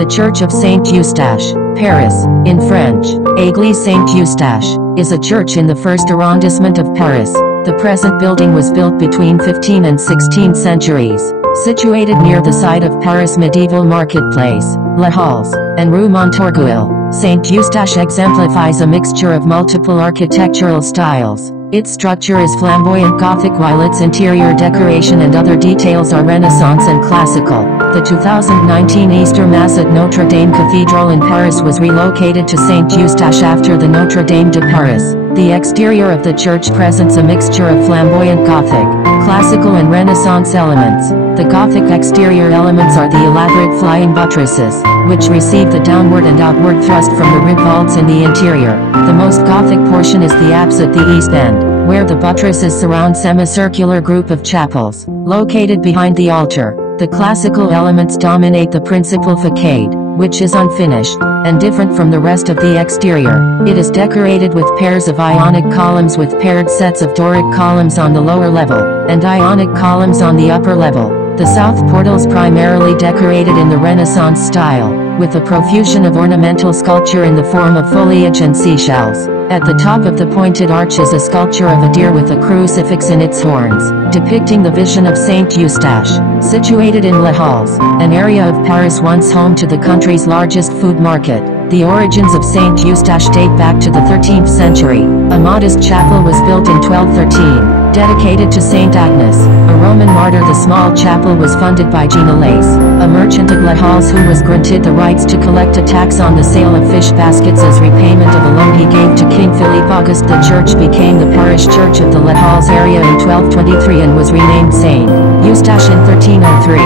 The Church of Saint-Eustache, Paris, in French, Église Saint-Eustache, is a church in the first arrondissement of Paris. The present building was built between 15th and 16th centuries, situated near the site of Paris medieval marketplace, Les Halles, and Rue Montorgueil. Saint-Eustache exemplifies a mixture of multiple architectural styles. Its structure is flamboyant Gothic while its interior decoration and other details are Renaissance and Classical. The 2019 Easter Mass at Notre Dame Cathedral in Paris was relocated to Saint-Eustache after the Notre Dame de Paris. The exterior of the church presents a mixture of flamboyant Gothic, Classical and Renaissance elements. The Gothic exterior elements are the elaborate flying buttresses, which receive the downward and outward thrust from the rib vaults in the interior. The most Gothic portion is the apse at the east end, where the buttresses surround semicircular group of chapels, located behind the altar. The classical elements dominate the principal facade, which is unfinished, and different from the rest of the exterior. It is decorated with pairs of Ionic columns with paired sets of Doric columns on the lower level, and Ionic columns on the upper level. The south portals primarily decorated in the Renaissance style, with a profusion of ornamental sculpture in the form of foliage and seashells. At the top of the pointed arch is a sculpture of a deer with a crucifix in its horns, depicting the vision of Saint Eustache. Situated in Les Halles, an area of Paris once home to the country's largest food market, the origins of Saint Eustache date back to the 13th century. A modest chapel was built in 1213, dedicated to Saint Agnes, a Roman martyr. The small chapel was funded by Genelace, a merchant of Les Halles who was granted the rights to collect a tax on the sale of fish baskets as repayment of a loan he gave to King Philippe Auguste. The church became the parish church of the Les Halles area in 1223 and was renamed Saint Eustache in 1303.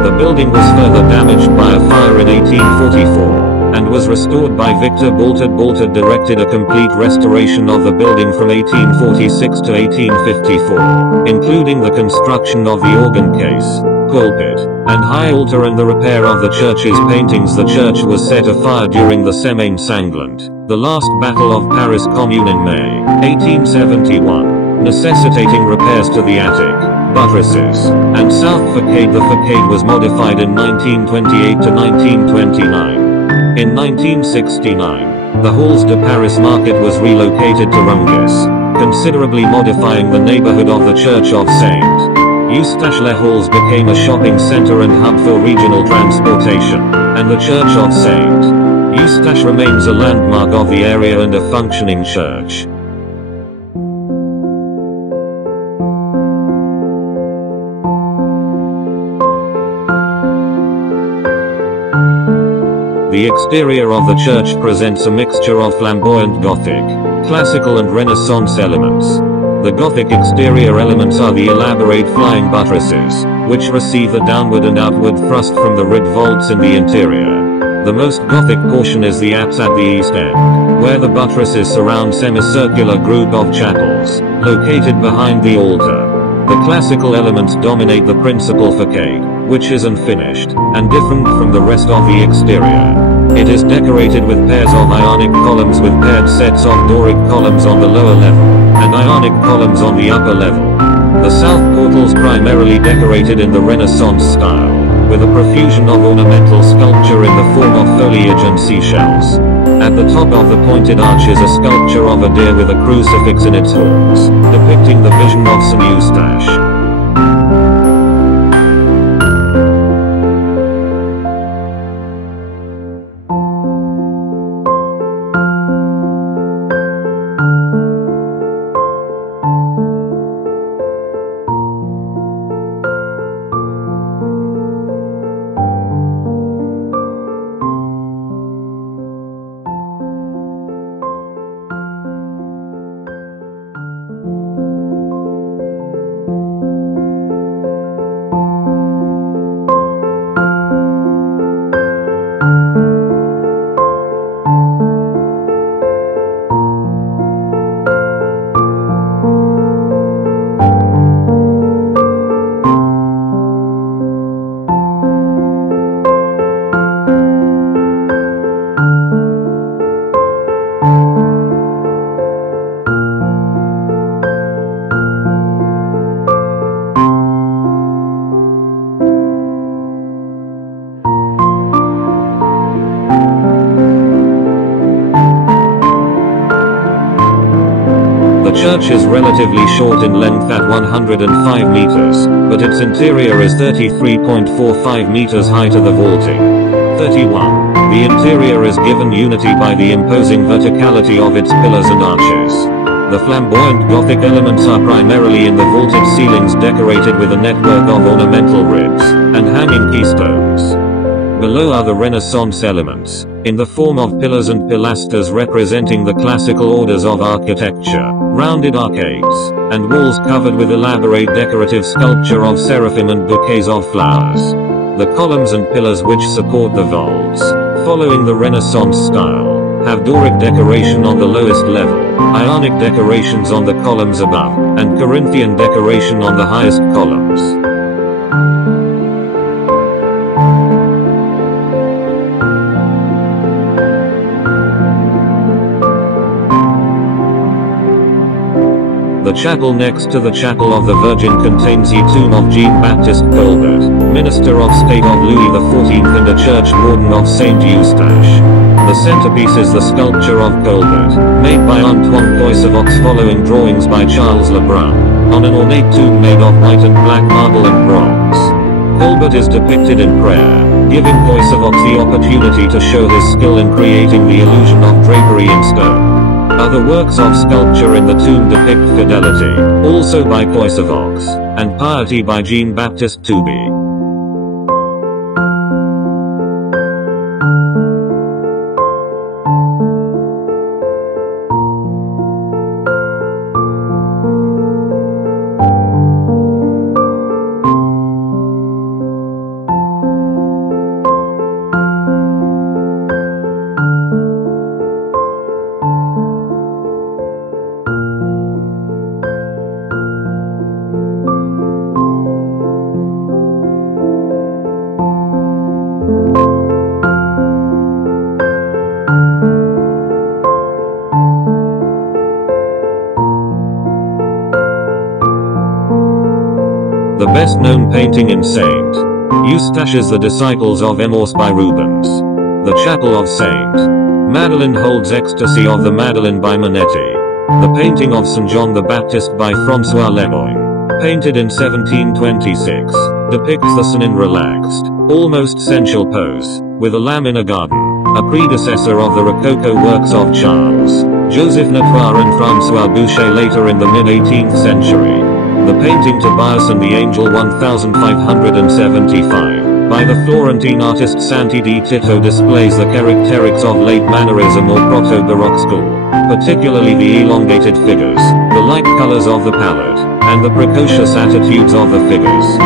The building was further damaged by a fire in 1844. And was restored by Victor Baltard. Baltard directed a complete restoration of the building from 1846 to 1854, including the construction of the organ case, pulpit, and high altar and the repair of the church's paintings. The church was set afire during the Semaine Sanglante, the last battle of Paris Commune in May, 1871, necessitating repairs to the attic, buttresses, and south facade. The facade was modified in 1928 to 1929. In 1969, the Halles de Paris market was relocated to Rungus, considerably modifying the neighborhood of the Church of Saint Eustache. Les Halles became a shopping center and hub for regional transportation, and the Church of Saint Eustache remains a landmark of the area and a functioning church. The exterior of the church presents a mixture of flamboyant Gothic, Classical and Renaissance elements. The Gothic exterior elements are the elaborate flying buttresses, which receive the downward and outward thrust from the rib vaults in the interior. The most Gothic portion is the apse at the east end, where the buttresses surround semicircular group of chapels, located behind the altar. The classical elements dominate the principal facade, which is unfinished, and different from the rest of the exterior. It is decorated with pairs of Ionic columns with paired sets of Doric columns on the lower level, and Ionic columns on the upper level. The south portals primarily decorated in the Renaissance style, with a profusion of ornamental sculpture in the form of foliage and seashells. At the top of the pointed arch is a sculpture of a deer with a crucifix in its horns, depicting the vision of Saint Eustache. church is relatively short in length at 105 meters, but its interior is 33.45 meters high to the vaulting. 31. The interior is given unity by the imposing verticality of its pillars and arches. The flamboyant Gothic elements are primarily in the vaulted ceilings decorated with a network of ornamental ribs and hanging keystones. Below are the Renaissance elements, in the form of pillars and pilasters representing the classical orders of architecture, rounded arcades, and walls covered with elaborate decorative sculpture of seraphim and bouquets of flowers. The columns and pillars which support the vaults, following the Renaissance style, have Doric decoration on the lowest level, Ionic decorations on the columns above, and Corinthian decoration on the highest columns. The chapel next to the Chapel of the Virgin contains the tomb of Jean-Baptiste Colbert, Minister of State of Louis XIV and a church warden of Saint-Eustache. The centerpiece is the sculpture of Colbert, made by Antoine Coysevox following drawings by Charles Lebrun, on an ornate tomb made of white and black marble and bronze. Colbert is depicted in prayer, giving Coysevox the opportunity to show his skill in creating the illusion of drapery in stone. Other works of sculpture in the tomb depict fidelity, also by Coysevox, and piety by Jean-Baptiste Touby. The best-known painting in Saint-Eustache is the Disciples of Emmaus by Rubens. The Chapel of Saint Madeleine holds Ecstasy of the Madeleine by Manetti. The painting of St. John the Baptist by François Lemoyne, painted in 1726, depicts the Son in relaxed, almost sensual pose, with a lamb in a garden, a predecessor of the Rococo works of Charles Joseph Natoire and François Boucher later in the mid-18th century. The painting Tobias and the Angel 1575, by the Florentine artist Santi di Tito displays the characteristics of late Mannerism or Proto-Baroque school, particularly the elongated figures, the light colors of the palette, and the precocious attitudes of the figures.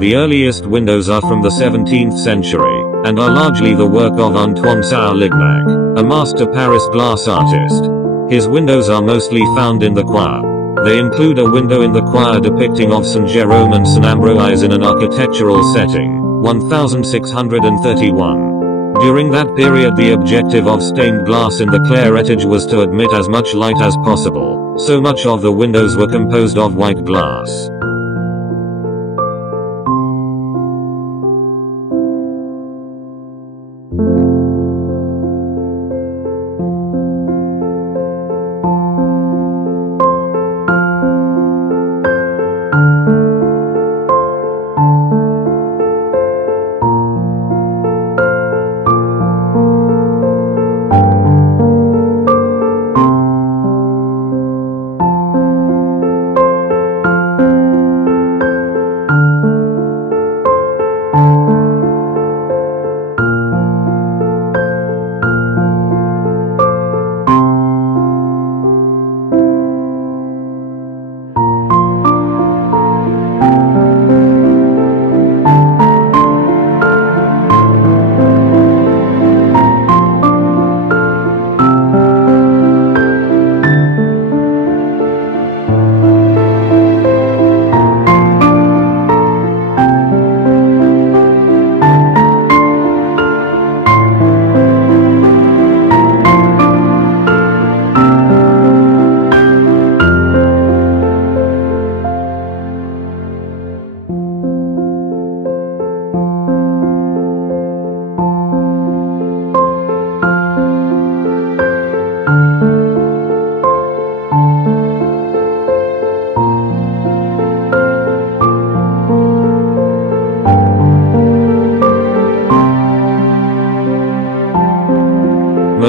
The earliest windows are from the 17th century, and are largely the work of Antoine Saint-Lignac, a master Paris glass artist. His windows are mostly found in the choir. They include a window in the choir depicting of St. Jerome and St. Ambroise in an architectural setting, 1631. During that period the objective of stained glass in the claretage was to admit as much light as possible, so much of the windows were composed of white glass.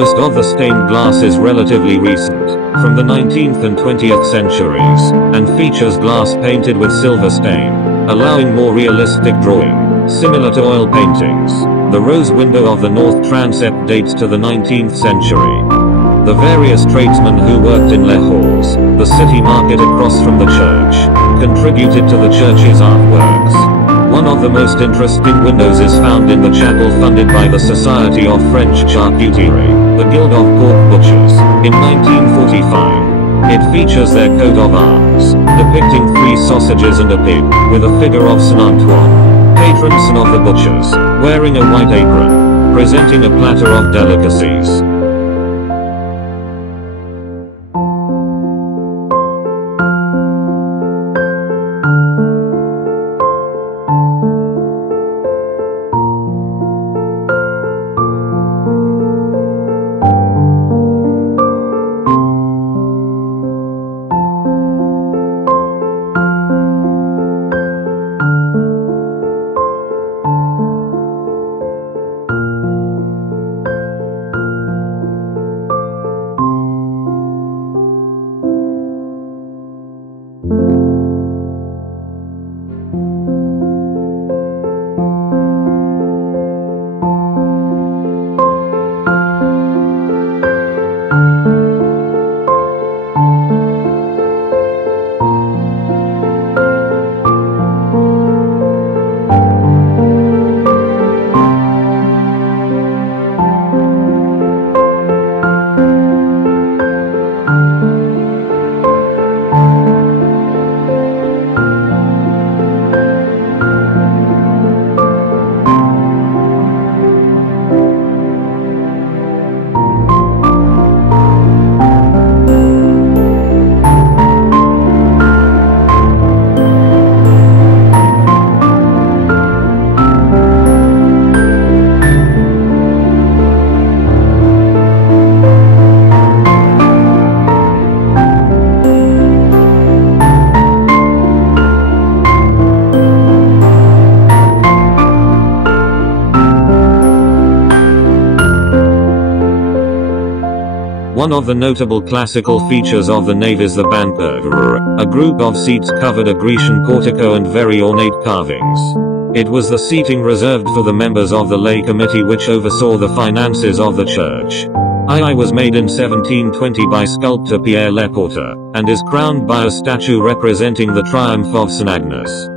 Most of the stained glass is relatively recent, from the 19th and 20th centuries, and features glass painted with silver stain, allowing more realistic drawing, similar to oil paintings. The rose window of the north transept dates to the 19th century. The various tradesmen who worked in Les Halles, the city market across from the church, contributed to the church's artworks. One of the most interesting windows is found in the chapel funded by the Society of French Charcuterie, the Guild of Pork Butchers, in 1945. It features their coat of arms, depicting 3 sausages and a pig, with a figure of Saint Antoine, patron saint of the butchers, wearing a white apron, presenting a platter of delicacies. One of the notable classical features of the nave is the banqueter, a group of seats covered a Grecian portico and very ornate carvings. It was the seating reserved for the members of the lay committee which oversaw the finances of the church. It was made in 1720 by sculptor Pierre Leporter, and is crowned by a statue representing the triumph of St. Agnes.